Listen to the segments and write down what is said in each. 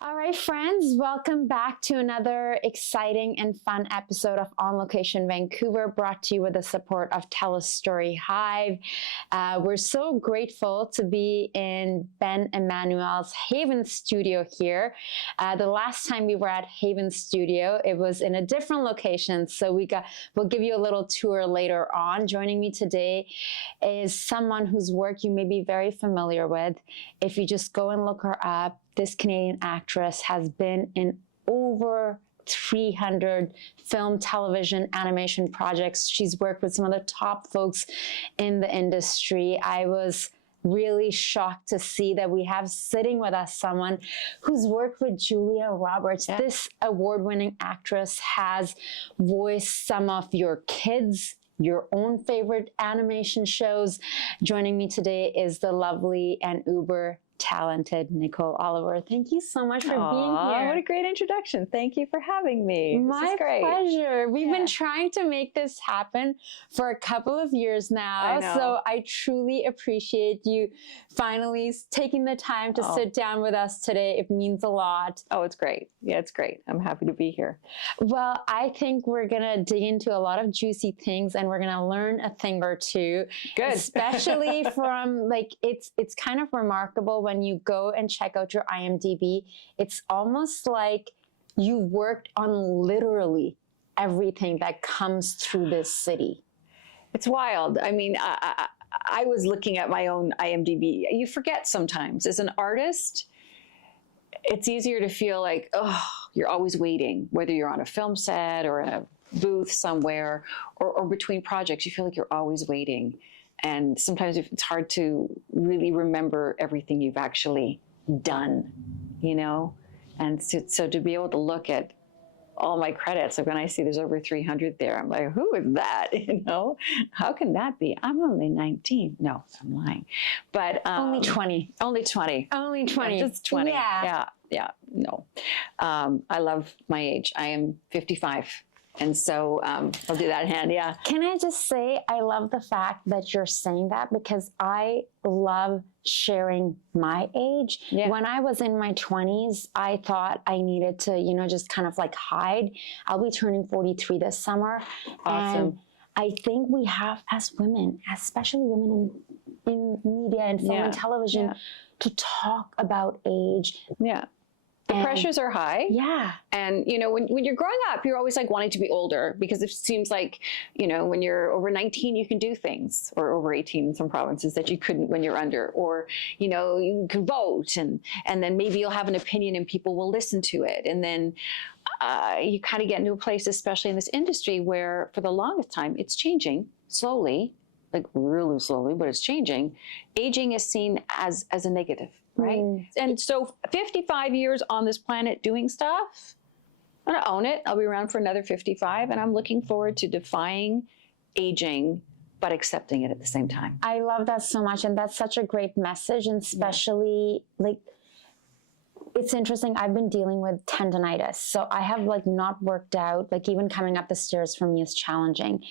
All right, friends, welcome back to another exciting and fun episode of On Location Vancouver, brought to you with the support of TELUS STORYHIVE. We're so grateful to be in Ben Emmanuel's Haven studio here. The last time we were at Haven studio, it was in a different location, so we'll give you a little tour later on. Joining me today is someone whose work you may be very familiar with. If you just go and look her up, this Canadian actress has been in over 300 film, television, animation projects. She's worked with some of the top folks in the industry. I was really shocked to see that we have sitting with us someone who's worked with Julia Roberts. Yeah. This award-winning actress has voiced some of your kids' your own favorite animation shows. Joining me today is the lovely and uber talented Nicole Oliver. Thank you so much for being here. What a great introduction. Thank you for having me. My pleasure. We've been trying to make this happen for a couple of years now. So I truly appreciate you finally taking the time to sit down with us today. It means a lot. Oh, it's great. Yeah, it's great. I'm happy to be here. Well, I think we're going to dig into a lot of juicy things and we're going to learn a thing or two. Good. Especially from it's kind of remarkable when you go and check out your IMDb. It's almost like you worked on literally everything that comes through this city. It's wild. I mean, I was looking at my own IMDb. You forget sometimes as an artist, it's easier to feel like, oh, you're always waiting, whether you're on a film set or in a booth somewhere or between projects, you feel like you're always waiting. And sometimes it's hard to really remember everything you've actually done, you know? And so to be able to look at all my credits, like when I see there's over 300 there, I'm like, who is that? You know, how can that be? I'm only 19. No, I'm lying. But only 20. Only 20. Only 20. Just 20. Yeah. Yeah. No. I love my age. I am 55. And so I'll do that hand, yeah. Can I just say, I love the fact that you're saying that because I love sharing my age. Yeah. When I was in my 20s, I thought I needed to, you know, just kind of like hide. I'll be turning 43 this summer. Awesome. And I think we have, as women, especially women in media and film and television, to talk about age. Yeah. The pressures are high. Yeah. And, you know, when you're growing up, you're always like wanting to be older because it seems like, you know, when you're over 19, you can do things, or over 18 in some provinces that you couldn't when you're under, or, you know, you can vote and then maybe you'll have an opinion and people will listen to it. And then you kind of get into a place, especially in this industry, where for the longest time, it's changing slowly, like really slowly, but it's changing. Aging is seen as a negative. Right. And so 55 years on this planet doing stuff, I'm going to own it. I'll be around for another 55. And I'm looking forward to defying aging, but accepting it at the same time. I love that so much. And that's such a great message. And especially like, it's interesting. I've been dealing with tendonitis. So I have like not worked out, like even coming up the stairs for me is challenging.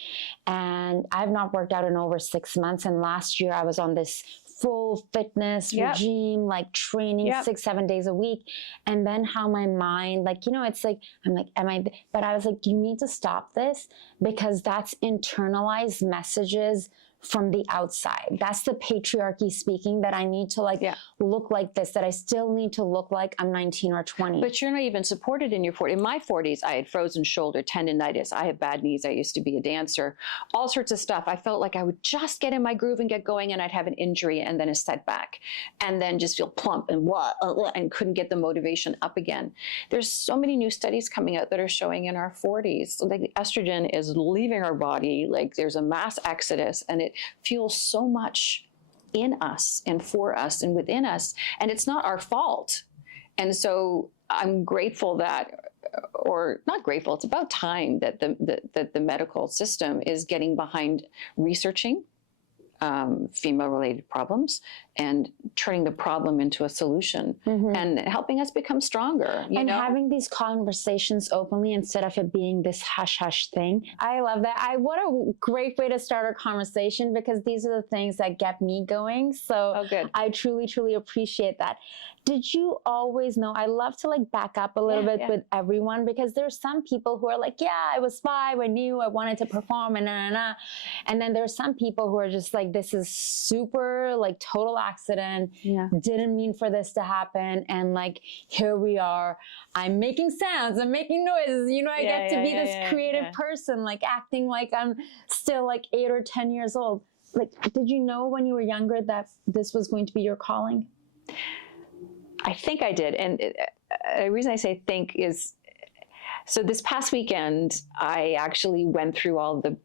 And I've not worked out in over 6 months. And last year I was on this full fitness regime, like training 6-7 days a week. And then how my mind, like, you know, it's like, I'm like, but I was like, you need to stop this because that's internalized messages from the outside. That's the patriarchy speaking, that I need to like look like this, that I still need to look like I'm 19 or 20. But you're not even supported in your 40s. In my 40s, I had frozen shoulder, tendonitis. I have bad knees. I used to be a dancer, all sorts of stuff. I felt like I would just get in my groove and get going and I'd have an injury and then a setback and then just feel plump and couldn't get the motivation up again. There's so many new studies coming out that are showing in our 40s, like estrogen is leaving our body. Like there's a mass exodus and it fuels so much in us and for us and within us, and it's not our fault. And so I'm grateful that, or not grateful, it's about time that the medical system is getting behind researching female-related problems and turning the problem into a solution and helping us become stronger. You know? Having these conversations openly instead of it being this hush-hush thing. I love that. What a great way to start our conversation because these are the things that get me going. So I truly, truly appreciate that. did you always know? I love to like back up a little bit with everyone, because there's some people who are like, yeah, I was 5, I knew I wanted to perform and and then there's some people who are just like, this is super like total accident, didn't mean for this to happen, and like here we are, I'm making sounds, I'm making noises, you know, I get to be this creative person, like acting like I'm still like 8 or 10 years old. Like, did you know when you were younger that this was going to be your calling? I think I did. And the reason I say think is, so this past weekend, I actually went through all the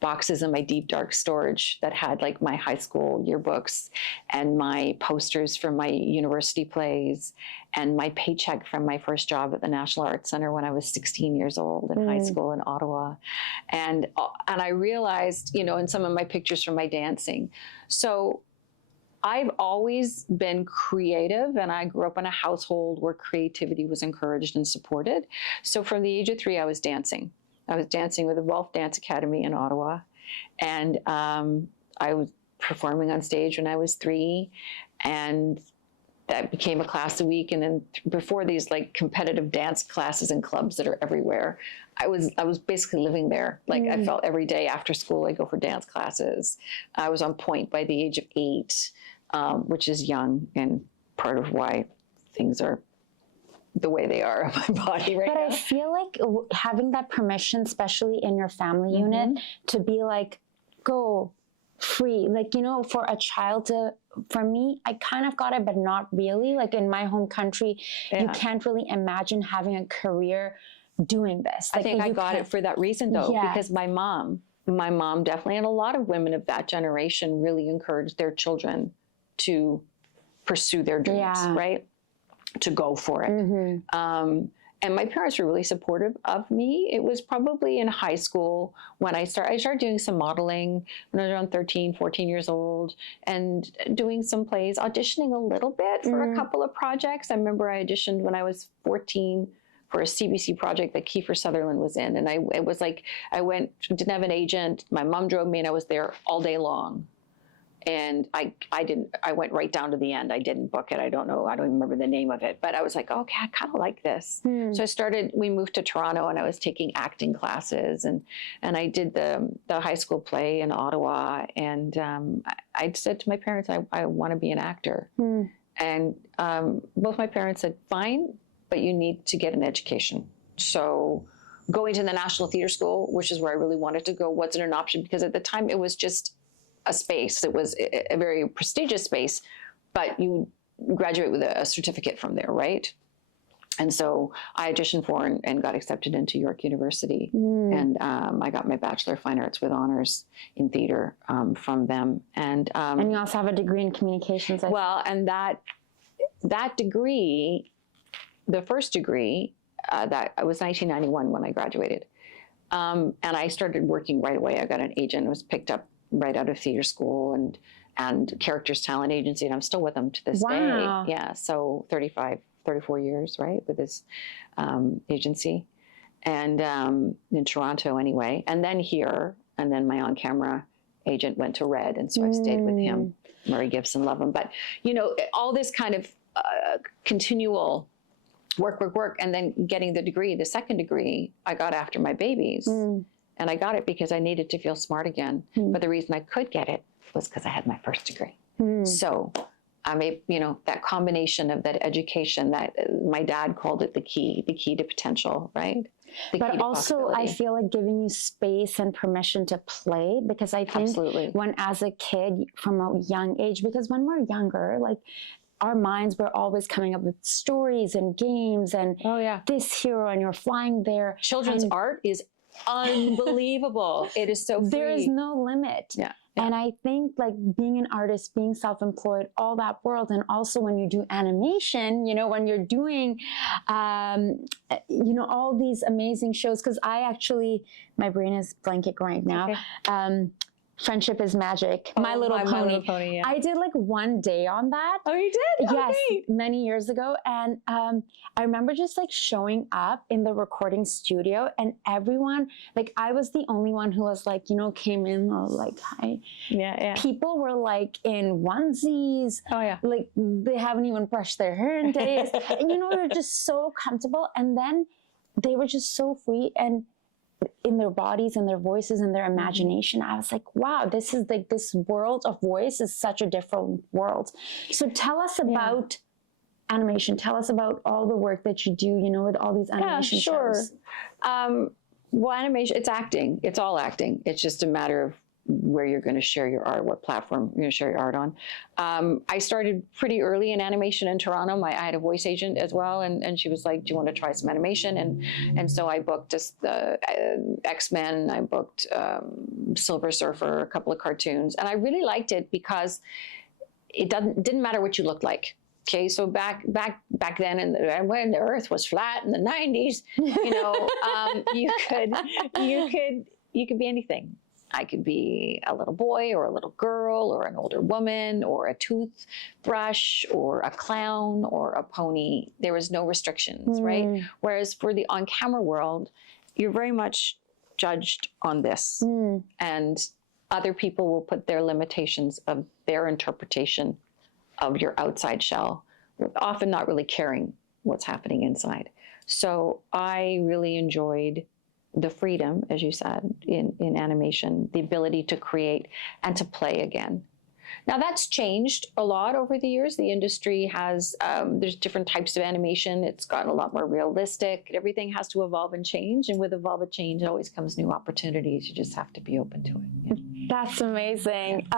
boxes in my deep, dark storage that had like my high school yearbooks and my posters from my university plays and my paycheck from my first job at the National Arts Center when I was 16 years old in high school in Ottawa. And I realized, you know, in some of my pictures from my dancing. So I've always been creative, and I grew up in a household where creativity was encouraged and supported. So from the age of 3, I was dancing. I was dancing with the Guelph Dance Academy in Ottawa, and I was performing on stage when I was 3, and that became a class a week. And then before these like competitive dance classes and clubs that are everywhere, I was basically living there. Like I felt every day after school, I'd go for dance classes. I was on point by the age of 8, which is young and part of why things are the way they are in my body right now. But I feel like having that permission, especially in your family unit, to be like, go free. Like, you know, for a child to, for me, I kind of got it, but not really. Like in my home country, you can't really imagine having a career doing this. Like, I think I got it for that reason though, because my mom definitely, and a lot of women of that generation really encouraged their children to pursue their dreams, right? To go for it. And my parents were really supportive of me. It was probably in high school when I started doing some modeling when I was around 13, 14 years old, and doing some plays, auditioning a little bit for a couple of projects. I remember I auditioned when I was 14 for a CBC project that Kiefer Sutherland was in. And it was like, I didn't have an agent. My mom drove me and I was there all day long. And I went right down to the end. I didn't book it. I don't even remember the name of it, but I was like, okay, I kind of like this. So we moved to Toronto and I was taking acting classes, and I did the high school play in Ottawa. And I said to my parents, I want to be an actor. And both my parents said, fine, but you need to get an education. So going to the National Theatre School, which is where I really wanted to go, wasn't an option, because at the time it was just a space. It was a very prestigious space, but you graduate with a certificate from there, right? And so I auditioned for and got accepted into York University. And I got my Bachelor of Fine Arts with honors in theater from them. And you also have a degree in communications. And that degree, the first degree, that was 1991 when I graduated. And I started working right away. I got an agent, was picked up right out of theater school and Characters Talent Agency, and I'm still with them to this day. Yeah, so 34 years, right, with this agency, and in Toronto anyway, and then here, and then my on-camera agent went to Red, and so I stayed with him. Murray Gibson, love him. But you know, all this kind of continual work, and then getting the degree, the second degree, I got after my babies. And I got it because I needed to feel smart again. But the reason I could get it was because I had my first degree. So I made, you know, that combination of that education, that my dad called it the key to potential, right? But also I feel like giving you space and permission to play, because I think when as a kid from a young age, because when we're younger, like our minds were always coming up with stories and games and this hero and you're flying there. Children's art is unbelievable. It is so free. There is no limit. And I think like being an artist, being self-employed, all that world, and also when you do animation, you know, when you're doing, you know, all these amazing shows, because my brain is blanking right now. Friendship is Magic, Oh, My Little Pony. My Little Pony, yeah. I did like one day on that. Oh, you did? Yes, Okay. many years ago. And I remember just like showing up in the recording studio, and everyone, like I was the only one who was like, you know, came in like, hi. Yeah. People were like in onesies. Oh, yeah. Like they haven't even brushed their hair in days. And you know, they're just so comfortable. And then they were just so free and in their bodies and their voices and their imagination. I was like, wow, this is like, this world of voice is such a different world. So tell us about animation. Tell us about all the work that you do, you know, with all these animation shows. Well, animation, it's acting. It's all acting. It's just a matter of where you're going to share your art, what platform you're going to share your art on. I started pretty early in animation in Toronto. I had a voice agent as well, and she was like, do you want to try some animation? And so I booked just the X-Men, I booked Silver Surfer, a couple of cartoons, and I really liked it because it didn't matter what you looked like. Okay, so back then, and when the Earth was flat in the 90s, you know, you could be anything. I could be a little boy or a little girl or an older woman or a toothbrush or a clown or a pony. There was no restrictions, right? Whereas for the on-camera world, you're very much judged on this, and other people will put their limitations of their interpretation of your outside shell, often not really caring what's happening inside. So I really enjoyed the freedom, as you said, in animation, the ability to create and to play again. Now that's changed a lot over the years. The industry has, there's different types of animation. It's gotten a lot more realistic. Everything has to evolve and change. And with evolve and change, it always comes new opportunities. You just have to be open to it. Yeah. That's amazing.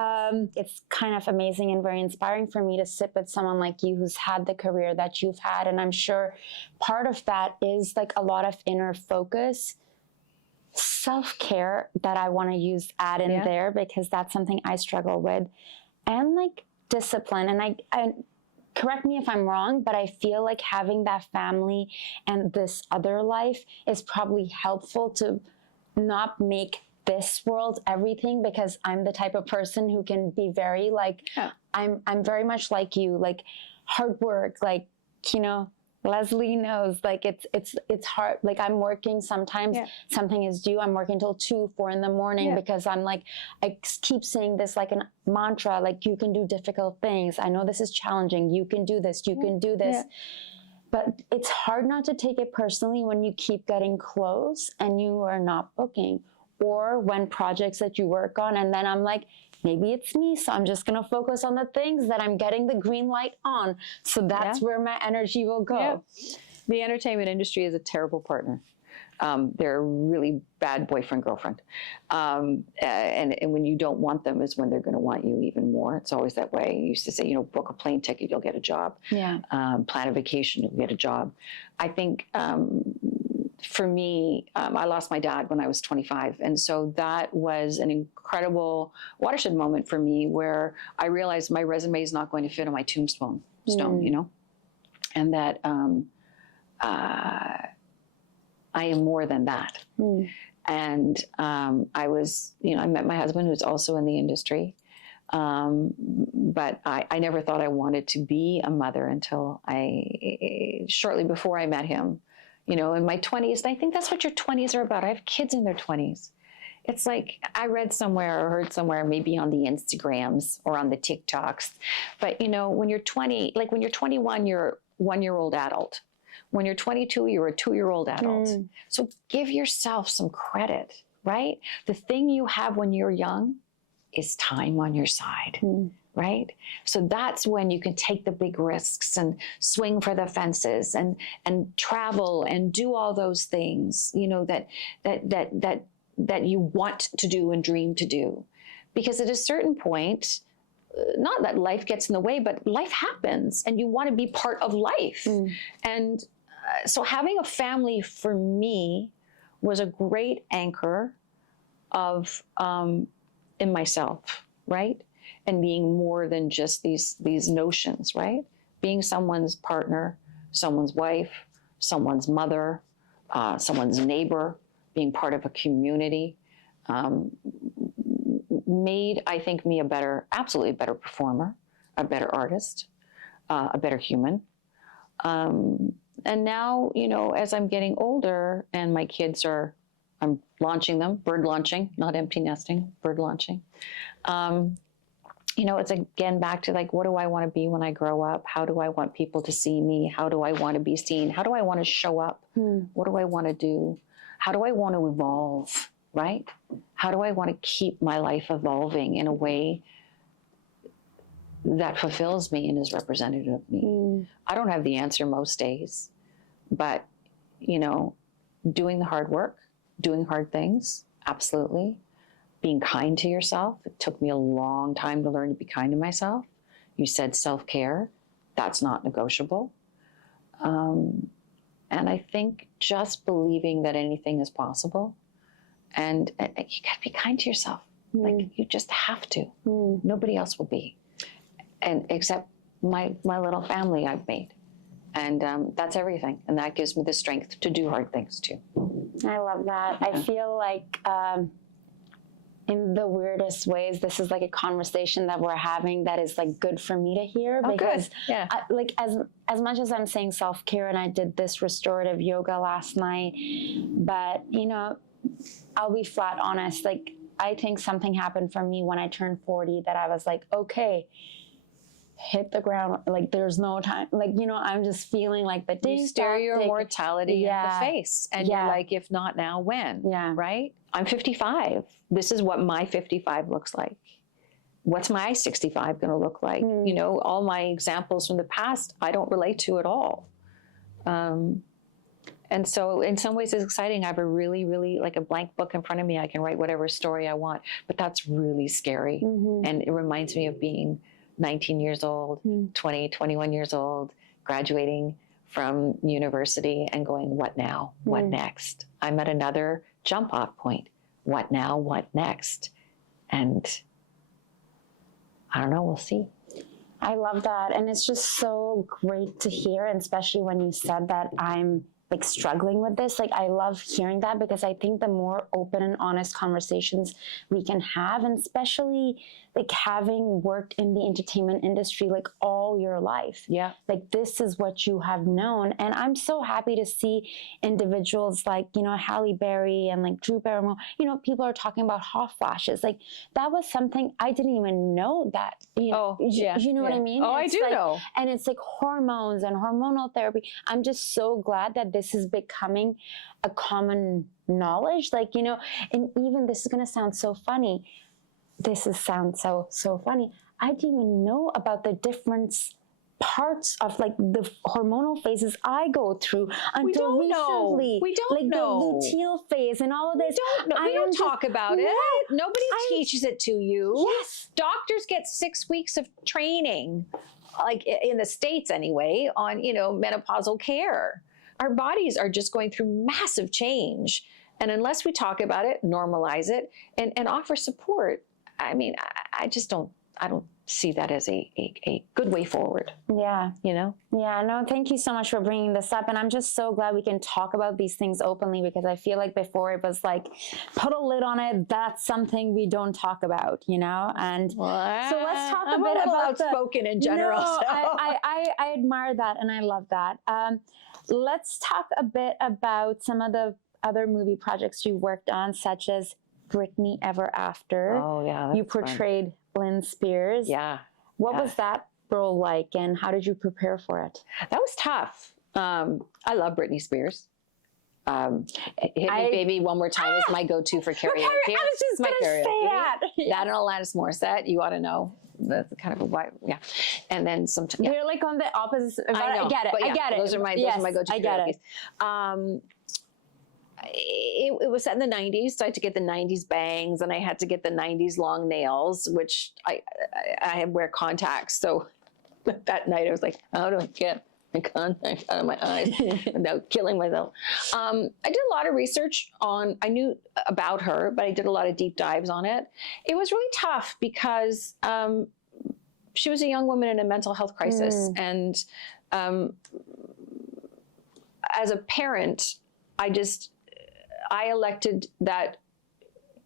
It's kind of amazing and very inspiring for me to sit with someone like you who's had the career that you've had. And I'm sure part of that is like a lot of inner focus, self-care that I want to add in there, because that's something I struggle with, and like discipline. And I correct me if I'm wrong, but I feel like having that family and this other life is probably helpful to not make this world everything, because I'm the type of person who can be very like, I'm very much like you, like hard work, like, you know, Leslie knows, like it's hard. Like I'm working sometimes, something is due. I'm working till 2, 4 in the morning because I'm like, I keep saying this like a mantra, like you can do difficult things. I know this is challenging. You can do this. You can do this. But it's hard not to take it personally when you keep getting close and you are not booking, or when projects that you work on. And then I'm like, maybe it's me, so I'm just going to focus on the things that I'm getting the green light on. So that's where my energy will go. Yeah. The entertainment industry is a terrible partner. They're a really bad boyfriend, girlfriend. And when you don't want them is when they're going to want you even more. It's always that way. You used to say, you know, book a plane ticket, you'll get a job. Plan a vacation, you'll get a job. I think for me, I lost my dad when I was 25. And so that was an incredible watershed moment for me, where I realized my resume is not going to fit on my tombstone, you know, and that I am more than that. And I was, you know, I met my husband, who's also in the industry. But I never thought I wanted to be a mother until shortly before I met him. You know, in my 20s, and I think that's what your 20s are about. I have kids in their 20s. It's like I read somewhere or heard somewhere, maybe on the Instagrams or on the TikToks. But, you know, when you're 20, like when you're 21, you're a 1-year-old adult. When you're 22, you're a 2-year-old adult. So give yourself some credit, right? The thing you have when you're young is time on your side. Right? So that's when you can take the big risks and swing for the fences and travel and do all those things, you know, that you want to do and dream to do. Because at a certain point, not that life gets in the way, but life happens and you want to be part of life. And so having a family for me was a great anchor of in myself, right? And being more than just these notions, right? Being someone's partner, someone's wife, someone's mother, someone's neighbor, being part of a community. made, I think, me absolutely a better performer, a better artist, a better human. And now, you know, as I'm getting older and my kids I'm launching them, bird launching, not empty nesting, bird launching. You know, it's again back to like, what do I want to be when I grow up? How do I want people to see me? How do I want to be seen? How do I want to show up? What do I want to do? How do I want to evolve, right? How do I want to keep my life evolving in a way that fulfills me and is representative of me? I don't have the answer most days, but, you know, doing the hard work, doing hard things, absolutely. Being kind to yourself. It took me a long time to learn to be kind to myself. You said self-care. That's not negotiable. And I think just believing that anything is possible, and you got to be kind to yourself. Like, you just have to. Nobody else will be. And except my little family I've made. And that's everything. And that gives me the strength to do hard things too. I love that. Yeah. I feel like in the weirdest ways, this is like a conversation that we're having that is like good for me to hear. Oh, because good. Yeah. like as much as I'm saying self-care, and I did this restorative yoga last night, but you know, I'll be flat honest. Like, I think something happened for me when I turned 40 that I was like, okay, hit the ground. Like, there's no time. Like, you know, I'm just feeling like the you stare your mortality in the face, and you're like, if not now, when? Yeah. Right? I'm 55. This is what my 55 looks like. What's my 65 going to look like? You know, all my examples from the past, I don't relate to at all. And so in some ways it's exciting. I have a really, really like a blank book in front of me. I can write whatever story I want, but that's really scary. And it reminds me of being 19 years old, 20, 21 years old, graduating from university and going, what now? What next? I'm at another jump off point. What now? What next? And I don't know, we'll see. I love that. And it's just so great to hear. And especially when you said that I'm like struggling with this, like I love hearing that, because I think the more open and honest conversations we can have, and especially like having worked in the entertainment industry like all your life, like this is what you have known. And I'm so happy to see individuals like, you know, Halle Berry and like Drew Barrymore, you know, people are talking about hot flashes. Like that was something I didn't even know that, you know, you know what I mean? Oh, it's I do like, know. And it's like hormones and hormonal therapy. I'm just so glad that this is becoming a common knowledge. Like, you know, and even this is going to sound so funny. Sounds so funny. I didn't even know about the different parts of like the hormonal phases I go through until recently. We don't know. The luteal phase and all of this. We don't talk about it. Nobody teaches it to you. Yes. Doctors get 6 weeks of training, like in the States anyway, on, you know, menopausal care. Our bodies are just going through massive change. And unless we talk about it, normalize it, and offer support, I mean, I don't see that as a good way forward. Yeah. You know? Yeah, no, thank you so much for bringing this up. And I'm just so glad we can talk about these things openly, because I feel like before it was like, put a lid on it. That's something we don't talk about, you know? And so let's talk a bit about outspoken in general. No, so. I admire that, and I love that. Let's talk a bit about some of the other movie projects you worked on, such as Brittany Ever After. Oh, yeah. You portrayed Lynn Spears. Yeah. What was that role like, and how did you prepare for it? That was tough. I love Britney Spears. Hit Me Baby One More Time is my go-to for karaoke. I was just going to say that. That and Alanis Morissette, you ought to know. That's kind of a wide, And then sometimes they're like on the opposite. I know, I get it. I get it. Those are my go-to I get karaokes. It was set in the 90s, so I had to get the 90s bangs, and I had to get the 90s long nails, which I wear contacts. So that night I was like, how do I get my contacts out of my eyes without killing myself? I did a lot of research I knew about her, but I did a lot of deep dives on it. It was really tough because she was a young woman in a mental health crisis. And as a parent, I elected that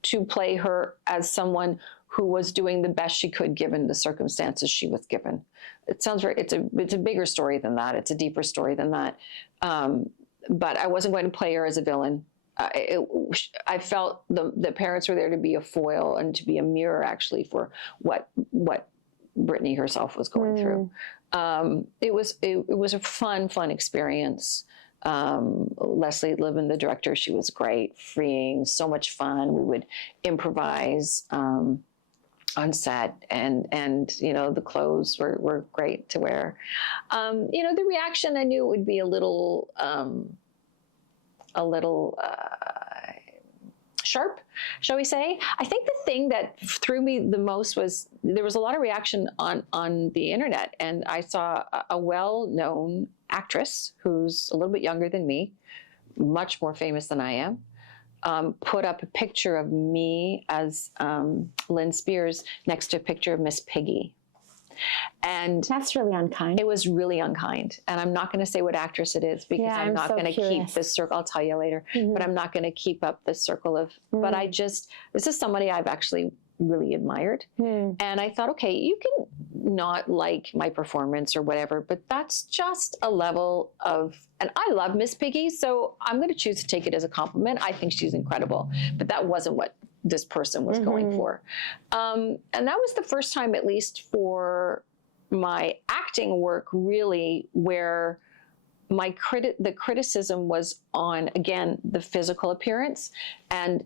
to play her as someone who was doing the best she could given the circumstances she was given. It sounds very, it's a bigger story than that. It's a deeper story than that. But I wasn't going to play her as a villain. I felt the parents were there to be a foil and to be a mirror, actually, for what Brittany herself was going through. It was a fun experience. Leslie Liven, the director, she was great, freeing, so much fun. We would improvise on set, and you know, the clothes were great to wear. You know, the reaction, I knew it would be a little sharp, shall we say. I think the thing that threw me the most was there was a lot of reaction on the internet, and I saw a well-known actress who's a little bit younger than me, much more famous than I am, put up a picture of me as Lynn Spears next to a picture of Miss Piggy. And that's really unkind. It was really unkind. And I'm not going to say what actress it is, because I'm not going to keep this circle. I'll tell you later, but I'm not going to keep up this circle of, but this is somebody I've actually really admired. And I thought, okay, you can not like my performance or whatever, but that's just a level of, and I love Miss Piggy, so I'm going to choose to take it as a compliment. I think she's incredible, but that wasn't what this person was going for. And that was the first time, at least for my acting work, really, where the criticism was on, again, the physical appearance. And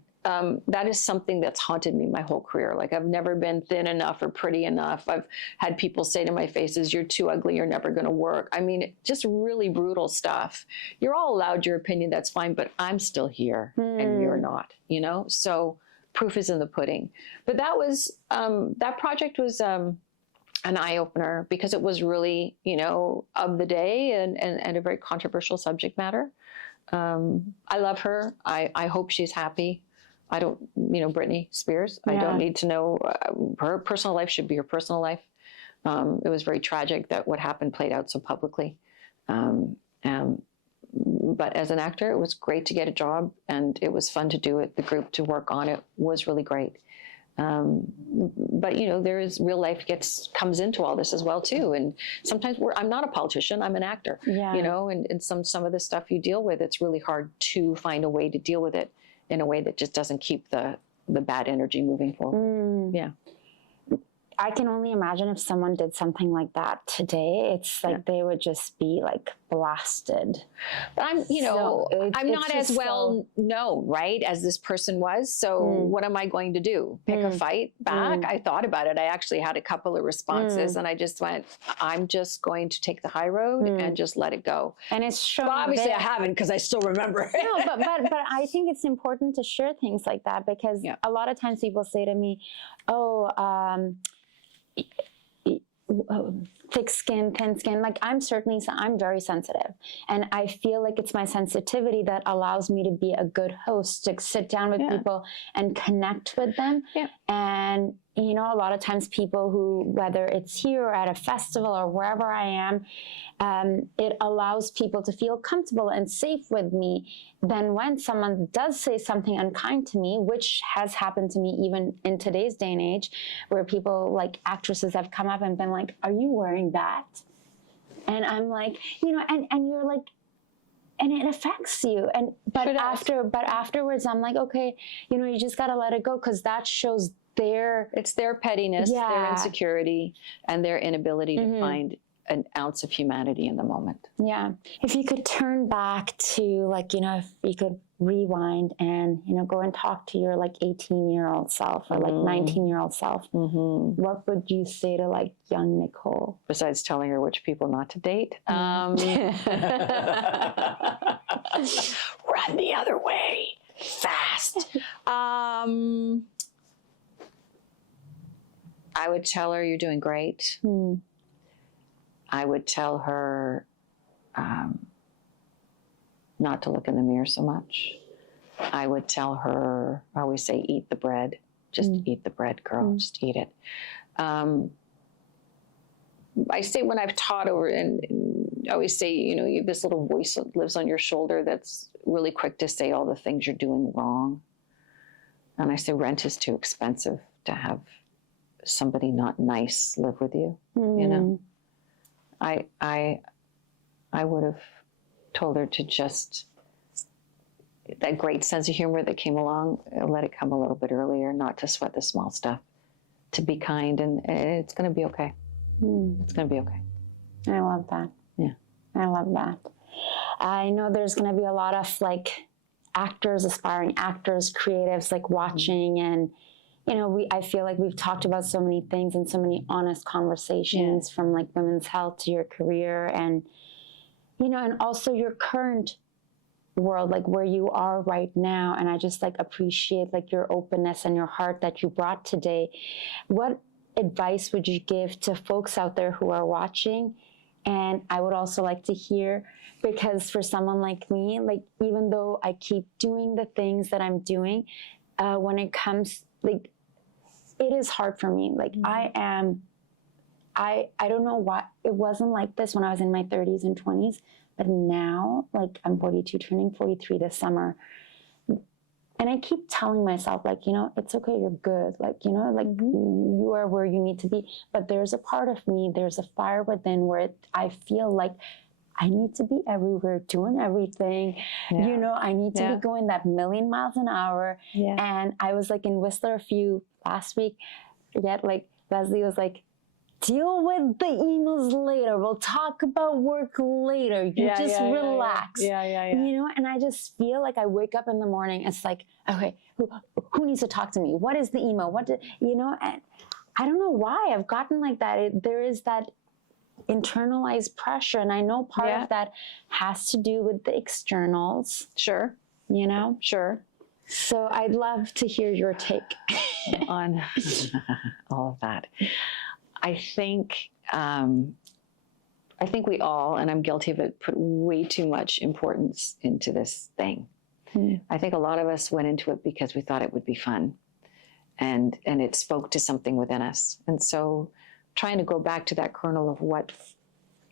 that is something that's haunted me my whole career. Like, I've never been thin enough or pretty enough. I've had people say to my faces, "You're too ugly, you're never going to work." I mean, just really brutal stuff. You're all allowed your opinion, that's fine, but I'm still here and you're not, you know? So proof is in the pudding. But that was, that project was an eye-opener, because it was really, you know, of the day, and a very controversial subject matter. I love her. I hope she's happy. I don't, you know, Britney Spears, I don't need to know. Her personal life should be her personal life. It was very tragic that what happened played out so publicly. But as an actor, it was great to get a job, and it was fun to do it. The group to work on it was really great. But you know, there is real life comes into all this as well too. And sometimes I'm not a politician, I'm an actor, you know, and some of the stuff you deal with, it's really hard to find a way to deal with it in a way that just doesn't keep the bad energy moving forward. Yeah. I can only imagine if someone did something like that today, it's like they would just be like blasted. But I'm, you know, I'm not as well known, right, as this person was. So what am I going to do? Pick a fight back? I thought about it. I actually had a couple of responses, and I just went, I'm just going to take the high road and just let it go. And it's shown. Well, obviously I haven't, because I still remember it. No, but I think it's important to share things like that, because a lot of times people say to me, thick skin, thin skin. Like, I'm very sensitive, and I feel like it's my sensitivity that allows me to be a good host, to sit down with people and connect with them. And you know, a lot of times people who, whether it's here or at a festival or wherever I am, it allows people to feel comfortable and safe with me. Then when someone does say something unkind to me, which has happened to me even in today's day and age, where people, like actresses, have come up and been like, "Are you wearing that?" And I'm like, you know, and you're like, and it affects you. But afterwards, I'm like, okay, you know, you just got to let it go, because that shows it's their pettiness, their insecurity, and their inability to find an ounce of humanity in the moment. Yeah. If you could turn back to, like, you know, if you could rewind and, you know, go and talk to your like 18-year-old self or like 19-year-old self, what would you say to like young Nicole? Besides telling her which people not to date? Run the other way, fast. I would tell her, you're doing great. I would tell her not to look in the mirror so much. I would tell her, I always say, eat the bread. Just eat the bread, girl. Just eat it. I say, when I've taught over, and I always say, you know, you have this little voice that lives on your shoulder that's really quick to say all the things you're doing wrong. And I say, rent is too expensive to have somebody not nice live with you, you know? I would have told her to just, that great sense of humor that came along, let it come a little bit earlier, not to sweat the small stuff, to be kind, and it's going to be okay. It's going to be okay. I love that. Yeah. I love that. I know there's going to be a lot of like actors, aspiring actors, creatives, like watching, and you know, I feel like we've talked about so many things and so many honest conversations, from like women's health to your career, and you know, and also your current world, like where you are right now. And I just like appreciate like your openness and your heart that you brought today. What advice would you give to folks out there who are watching? And I would also like to hear, because for someone like me, like even though I keep doing the things that I'm doing, when it comes, like, it is hard for me. Like I don't know why it wasn't like this when I was in my 30s and 20s, but now, like I'm 42, turning 43 this summer. And I keep telling myself, like, you know, it's okay, you're good. Like, you know, like you are where you need to be. But there's a part of me, there's a fire within where I feel like I need to be everywhere, doing everything. Yeah. You know, I need to be going that 1,000,000 miles an hour. Yeah. And I was like in Whistler last week, yet like Leslie was like, deal with the emails later. We'll talk about work later. You just relax. Yeah. You know, and I just feel like I wake up in the morning. It's like, okay, who needs to talk to me? What is the email? You know, and I don't know why I've gotten like that. There is that internalized pressure. And I know part of that has to do with the externals. Sure. You know? Sure. So I'd love to hear your take on all of that. I think we all, and I'm guilty of it, put way too much importance into this thing. I think a lot of us went into it because we thought it would be fun, and it spoke to something within us. And so trying to go back to that kernel of what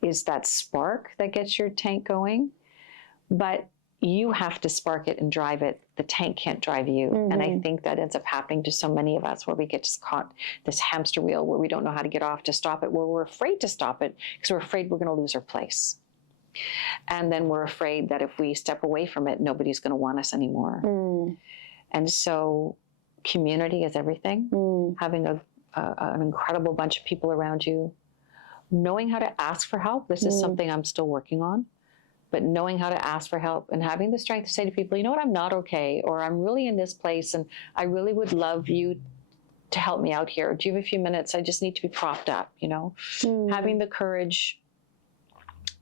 is that spark that gets your tank going, but you have to spark it and drive it. The tank can't drive you. And I think that ends up happening to so many of us, where we get just caught this hamster wheel where we don't know how to get off to stop it, where we're afraid to stop it because we're afraid we're going to lose our place. And then we're afraid that if we step away from it, nobody's going to want us anymore. And so community is everything. Having an incredible bunch of people around you, knowing how to ask for help. This is something I'm still working on. But knowing how to ask for help and having the strength to say to people, you know what, I'm not okay, or I'm really in this place and I really would love you to help me out here. Do you have a few minutes? I just need to be propped up, you know? Having the courage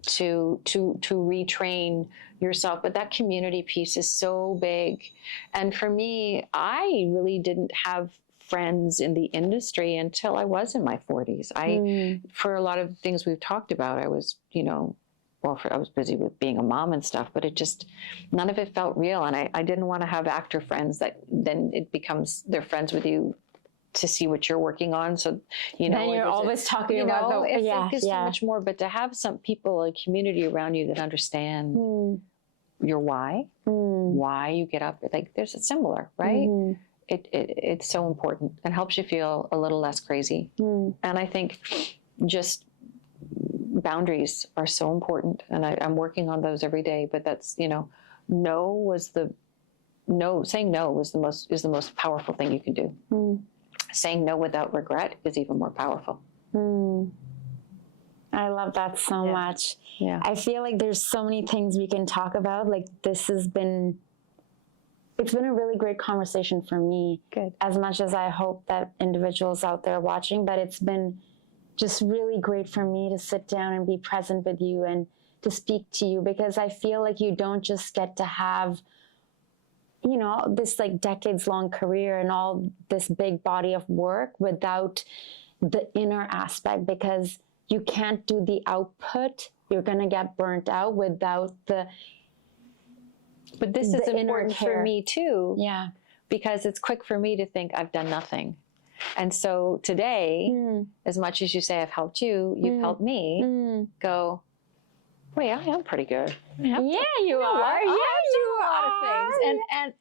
to retrain yourself. But that community piece is so big. And for me, I really didn't have friends in the industry until I was in my 40s. For a lot of things we've talked about, I was, you know, I was busy with being a mom and stuff, but none of it felt real. And I didn't want to have actor friends that then it becomes, they're friends with you to see what you're working on. So, you know, then you're always talking about, it's so much more, but to have some people, a community around you that understand your why you get up, like there's a similar, right? It's so important and helps you feel a little less crazy. And I think just boundaries are so important, and I'm working on those every day. But that's, you know, saying no is the most powerful thing you can do. Saying no without regret is even more powerful. I love that so much. Yeah, I feel like there's so many things we can talk about. Like it's been a really great conversation for me. Good. As much as I hope that individuals out there watching, but it's been just really great for me to sit down and be present with you and to speak to you, because I feel like you don't just get to have, you know, this like decades long career and all this big body of work without the inner aspect, because you can't do the output. You're going to get burnt out without the But this is important for me too. Yeah. Because it's quick for me to think I've done nothing. And so today, as much as you say I've helped you, you've helped me go, Wait, I am pretty good. Yeah, you know what? are. Yeah, you a lot are. of things, and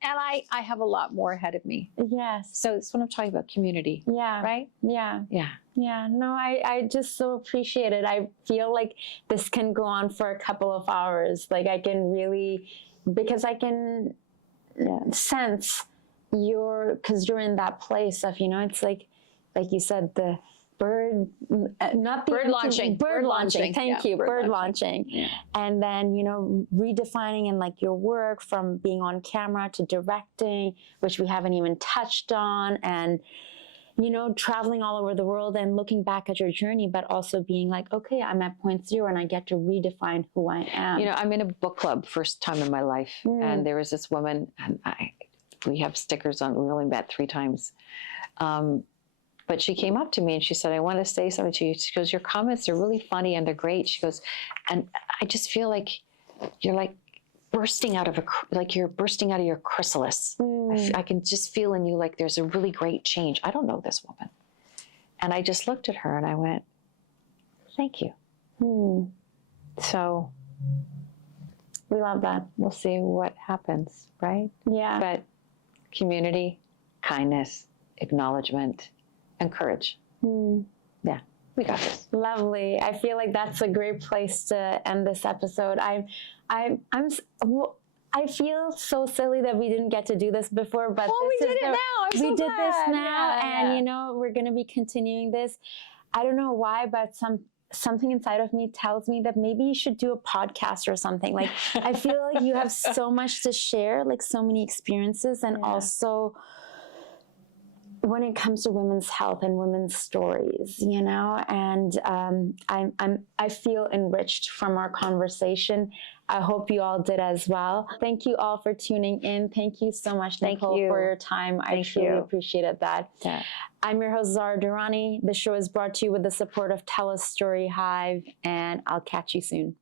I have a lot more ahead of me. Yes. So it's what I'm talking about, community. Yeah. Right? Yeah. Yeah. Yeah. No, I just so appreciate it. I feel like this can go on for a couple of hours. Like I can really, because I can sense because you're in that place of, it's like you said, the not the Bird launching. bird launching. Thank you, bird launching. Yeah. And then, redefining in like your work from being on camera to directing, which we haven't even touched on, and, traveling all over the world and looking back at your journey, but also being like, okay, I'm at point zero and I get to redefine who I am. I'm in a book club, first time in my life. And there was this woman, and we have stickers on, we only met 3 times. But she came up to me and she said, I want to say something to you. She goes, your comments are really funny and they're great. She goes, and I just feel like you're like bursting out of your chrysalis. I can just feel in you like there's a really great change. I don't know this woman. And I just looked at her and I went, thank you. So we love that. We'll see what happens, right? Yeah. But community, kindness, acknowledgement, and courage. Yeah, we got this. Lovely. I feel like that's a great place to end this episode. I feel so silly that we didn't get to do this before, but we did it now. I'm so did this glad. now, Yeah, and we're going to be continuing this. I don't know why, but something inside of me tells me that maybe you should do a podcast or something. Like I feel like you have so much to share, like so many experiences, and also when it comes to women's health and women's stories, and I feel enriched from our conversation. I hope you all did as well. Thank you all for tuning in. Thank you so much, Nicole, for your time. I truly appreciated that. Yeah. I'm your host, Zara Durrani. The show is brought to you with the support of TELUS STORYHIVE, and I'll catch you soon.